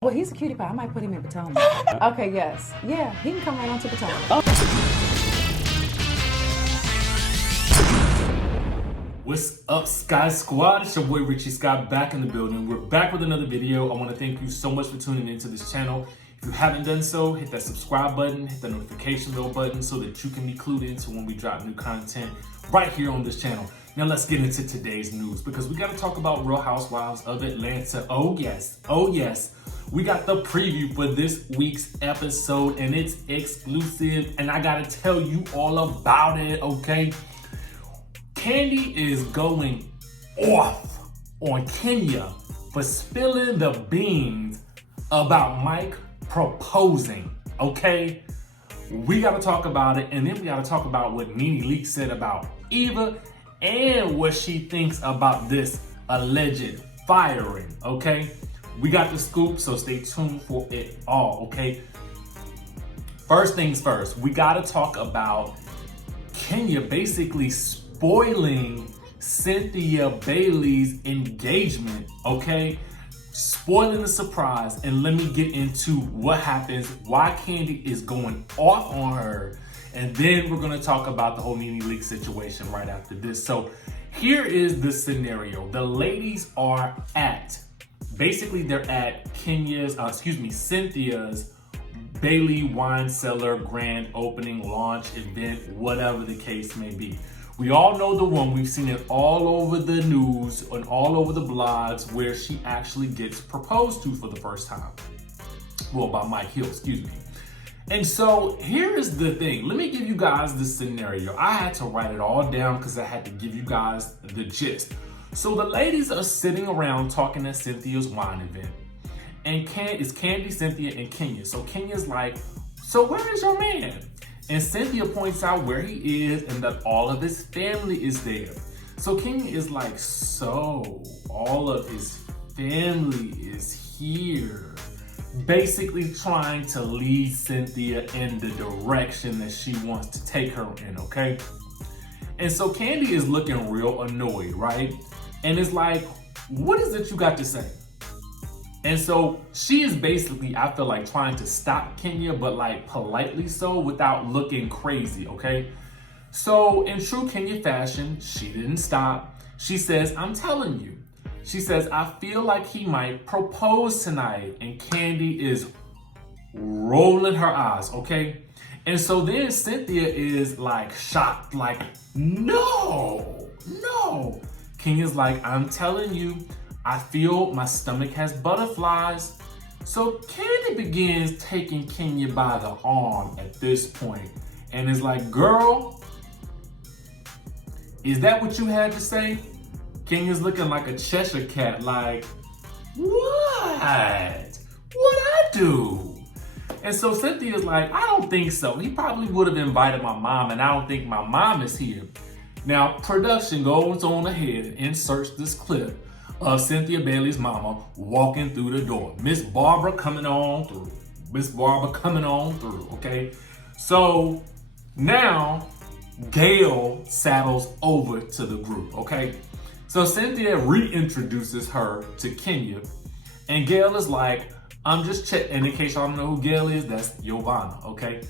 Well, he's a cutie pie. I might put him in Potomac. Okay, yes. Yeah, he can come right on to Potomac. What's up, Sky Squad? It's your boy Richie Scott back in the building. We're back with another video. I want to thank you so much for tuning into this channel. If you haven't done so, hit that subscribe button, hit the notification bell button so that you can be clued into when we drop new content right here on this channel. Now let's get into today's news because we got to talk about Real Housewives of Atlanta. Oh yes. We got the preview for this week's episode and it's exclusive and I gotta tell you all about it, okay? Kandi is going off on Kenya for spilling the beans about Mike proposing, okay? We gotta talk about it and then we gotta talk about what Nene Leakes said about Eva and what she thinks about this alleged firing, okay? We got the scoop, so stay tuned for it all, okay? First things first, we gotta talk about Kenya basically spoiling Cynthia Bailey's engagement, okay? Spoiling the surprise, and let me get into what happens, why Kandi is going off on her, and then we're gonna talk about the whole Nene Leakes situation right after this. So here is the scenario. The ladies are at they're at Cynthia's Bailey wine cellar grand opening launch event, whatever the case may be. We all know the one, we've seen it all over the news and all over the blogs where she actually gets proposed to for the first time. Well, by Mike Hill, excuse me. And so here's the thing. Let me give you guys the scenario. I had to write it all down because I had to give you guys the gist. So the ladies are sitting around talking at Cynthia's wine event. And it's Kandi, Cynthia, and Kenya. So Kenya's like, so where is your man? And Cynthia points out where he is and that all of his family is there. So Kenya is like, so all of his family is here. Basically trying to lead Cynthia in the direction that she wants to take her in, okay? And so Kandi is looking real annoyed, right? And it's like, what is it you got to say? And so she is basically, I feel like, trying to stop Kenya, but like politely so without looking crazy, okay? So in true Kenya fashion, she didn't stop. She says, I'm telling you. She says, I feel like he might propose tonight. And Kandi is rolling her eyes, okay? And so then Cynthia is like shocked, like, no. Kenya's like, I'm telling you, I feel my stomach has butterflies. So Kandi begins taking Kenya by the arm at this point and is like, girl, is that what you had to say? Kenya's looking like a Cheshire cat, like, what? What'd I do? And so Cynthia's like, I don't think so. He probably would have invited my mom, and I don't think my mom is here. Now, production goes on ahead and inserts this clip of Cynthia Bailey's mama walking through the door. Miss Barbara coming on through, okay? So now Gail saddles over to the group, okay? So Cynthia reintroduces her to Kenya, and Gail is like, I'm just checking, and in case y'all don't know who Gail is, that's Giovanna, okay?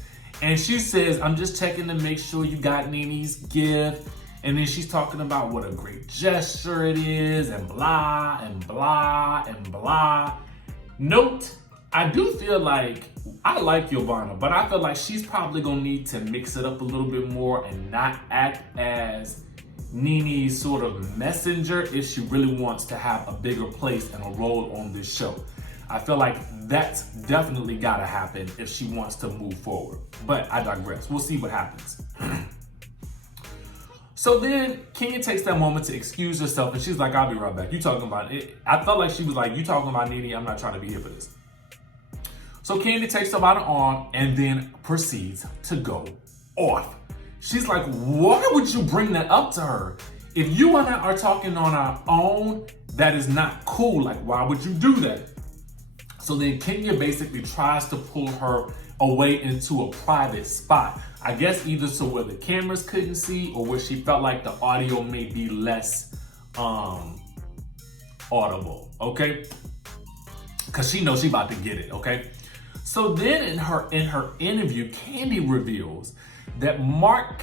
And she says, I'm just checking to make sure you got Nene's gift. And then she's talking about what a great gesture it is, and blah, and blah, and blah. Note, I do feel like, I like Giovanna, but I feel like she's probably gonna need to mix it up a little bit more and not act as Nene's sort of messenger if she really wants to have a bigger place and a role on this show. I feel like that's definitely gotta happen if she wants to move forward. But I digress, we'll see what happens. So then Kenya takes that moment to excuse herself and she's like, I'll be right back. You talking about it? I felt like she was like, you talking about Nene? I'm not trying to be here for this. So Kandi takes her by the arm and then proceeds to go off. She's like, why would you bring that up to her? If you and I are talking on our own, that is not cool. Like, why would you do that? So then Kenya basically tries to pull her away into a private spot. I guess either so where the cameras couldn't see or where she felt like the audio may be less audible, okay? because she knows she about to get it, okay? So then in her interview, KANDI reveals that Mike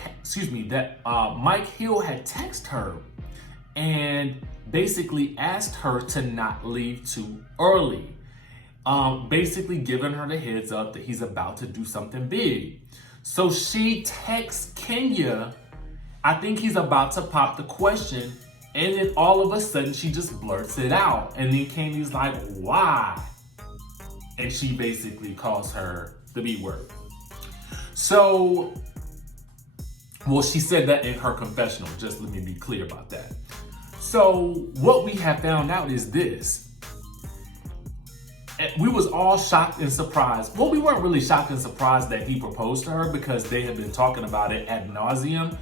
Hill had texted her and basically asked her to not leave too early. Basically giving her the heads up that he's about to do something big. So she texts Kenya, I think he's about to pop the question, and then all of a sudden she just blurts it out. And then Kandi's like, why? And she basically calls her the B word. So, well, she said that in her confessional, just let me be clear about that. So what we have found out is this. We was all shocked and surprised. Well, we weren't really shocked and surprised that he proposed to her because they had been talking about it ad nauseum.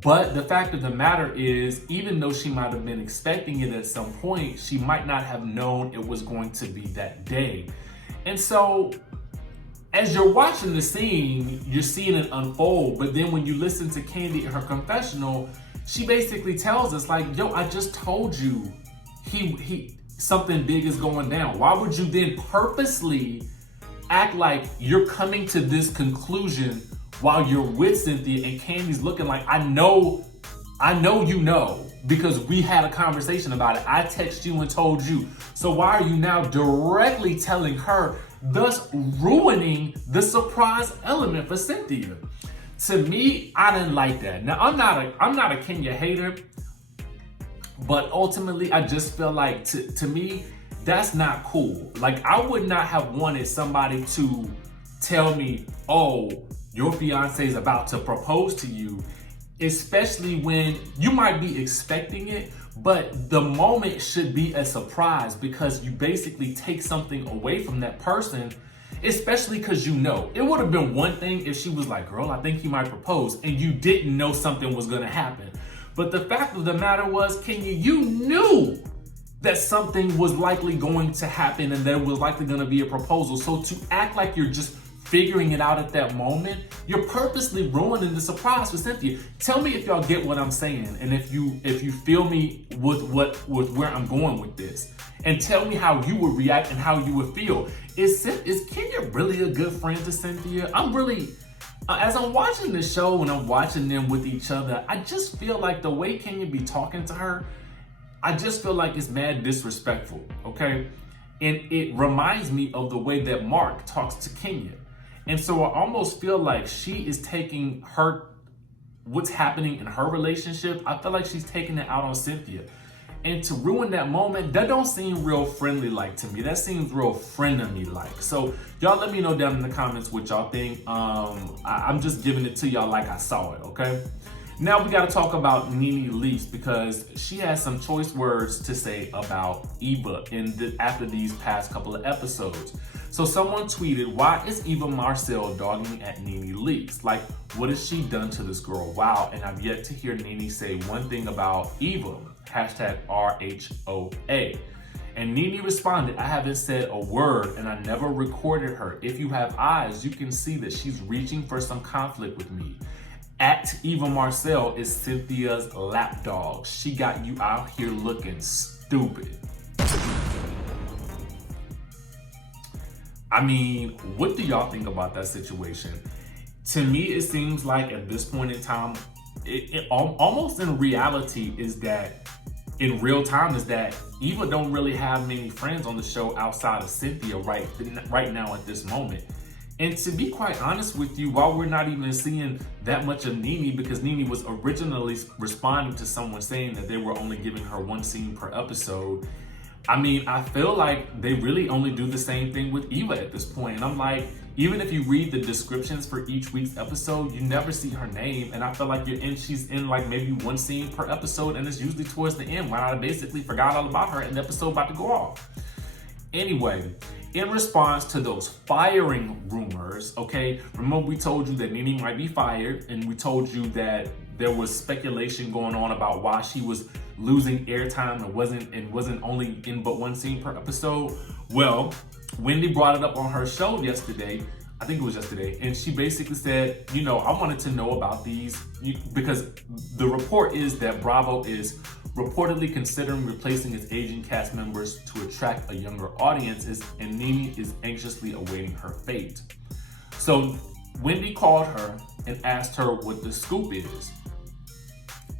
But the fact of the matter is, even though she might have been expecting it at some point, she might not have known it was going to be that day. And so as you're watching the scene, you're seeing it unfold. But then when you listen to KANDI in her confessional, she basically tells us like, yo, I just told you something big is going down. Why would you then purposely act like you're coming to this conclusion while you're with Cynthia and KANDI's looking like, I know you know, because we had a conversation about it. I texted you and told you. So why are you now directly telling her, thus ruining the surprise element for Cynthia? To me, I didn't like that. Now, I'm not a Kenya hater, but ultimately, I just feel like, to me, that's not cool. Like, I would not have wanted somebody to tell me, oh, your fiance is about to propose to you, especially when you might be expecting it, but the moment should be a surprise because you basically take something away from that person, especially because you know. It would have been one thing if she was like, girl, I think he might propose, and you didn't know something was gonna happen. But the fact of the matter was, Kenya, you knew that something was likely going to happen and there was likely going to be a proposal. So to act like you're just figuring it out at that moment, you're purposely ruining the surprise for Cynthia. Tell me if y'all get what I'm saying, and if you feel me with where I'm going with this, and tell me how you would react and how you would feel. Is Kenya really a good friend to Cynthia? I'm really. As I'm watching the show and I'm watching them with each other, I just feel like the way Kenya be talking to her, I just feel like it's mad disrespectful, okay? And it reminds me of the way that Mark talks to Kenya. And so I almost feel like she is taking what's happening in her relationship, I feel like she's taking it out on Cynthia. And to ruin that moment, that don't seem real friendly like to me. That seems real frenemy like. So y'all let me know down in the comments what y'all think. I'm just giving it to y'all like I saw it, okay? Now we gotta talk about Nene Leakes because she has some choice words to say about Eva after these past couple of episodes. So someone tweeted, why is Eva Marcel dogging at Nene Leakes? Like, what has she done to this girl? Wow, and I've yet to hear Nene say one thing about Eva. Hashtag RHOA. And Nene responded, I haven't said a word and I never recorded her. If you have eyes, you can see that she's reaching for some conflict with me. At Eva Marcel is Cynthia's lapdog. She got you out here looking stupid. I mean, what do y'all think about that situation? To me, it seems like at this point in time, it almost in reality is that, in real time is that Eva don't really have many friends on the show outside of Cynthia right now at this moment. And to be quite honest with you, while we're not even seeing that much of Nene, because Nene was originally responding to someone saying that they were only giving her one scene per episode, I mean, I feel like they really only do the same thing with Eva at this point. And I'm like, even if you read the descriptions for each week's episode, you never see her name. And I feel like she's in like maybe one scene per episode, and it's usually towards the end when I basically forgot all about her and the episode about to go off. Anyway, in response to those firing rumors, okay, remember we told you that Nene might be fired, and we told you that there was speculation going on about why she was losing airtime and wasn't only in but one scene per episode. Well, Wendy brought it up on her show yesterday, I think it was yesterday, and she basically said, you know, I wanted to know about these because the report is that Bravo is reportedly considering replacing its aging cast members to attract a younger audience, and Nene is anxiously awaiting her fate. So Wendy called her and asked her what the scoop is.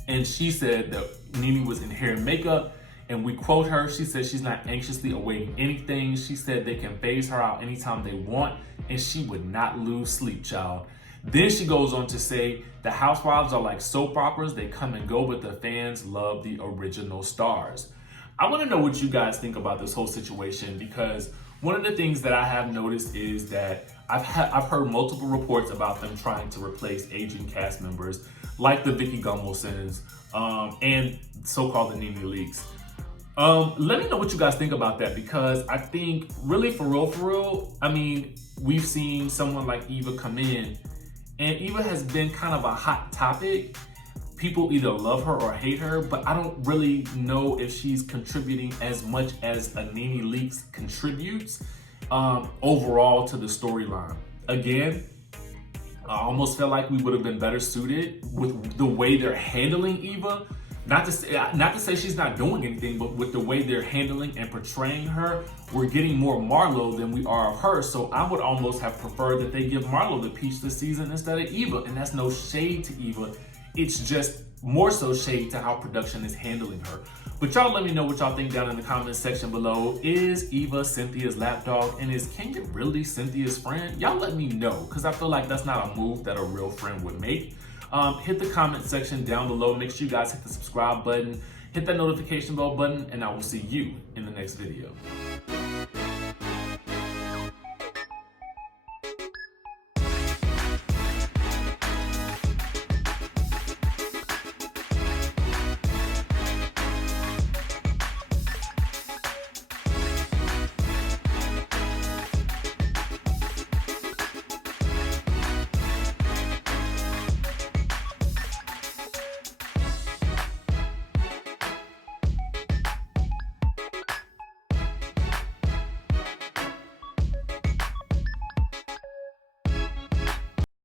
And she said that Nene was in hair and makeup, and we quote her, she said she's not anxiously awaiting anything. She said they can phase her out anytime they want, and she would not lose sleep, child. Then she goes on to say the Housewives are like soap operas. They come and go, but the fans love the original stars. I want to know what you guys think about this whole situation, because one of the things that I have noticed is that I've heard multiple reports about them trying to replace aging cast members like the Vicky Gumbelsons and so-called the Nene Leakes. Let me know what you guys think about that, because I think really for real, I mean, we've seen someone like Eva come in, and Eva has been kind of a hot topic. People either love her or hate her, but I don't really know if she's contributing as much as a Nene Leakes contributes overall to the storyline. Again, I almost feel like we would have been better suited with the way they're handling Eva. Not to say she's not doing anything, but with the way they're handling and portraying her, we're getting more Marlo than we are of her. So I would almost have preferred that they give Marlo the peach this season instead of Eva. And that's no shade to Eva. It's just more so shade to how production is handling her. But y'all let me know what y'all think down in the comments section below. Is Eva Cynthia's lapdog? And is Kenya really Cynthia's friend? Y'all let me know, because I feel like that's not a move that a real friend would make. Hit the comment section down below. Make sure you guys hit the subscribe button, hit that notification bell button, and I will see you in the next video.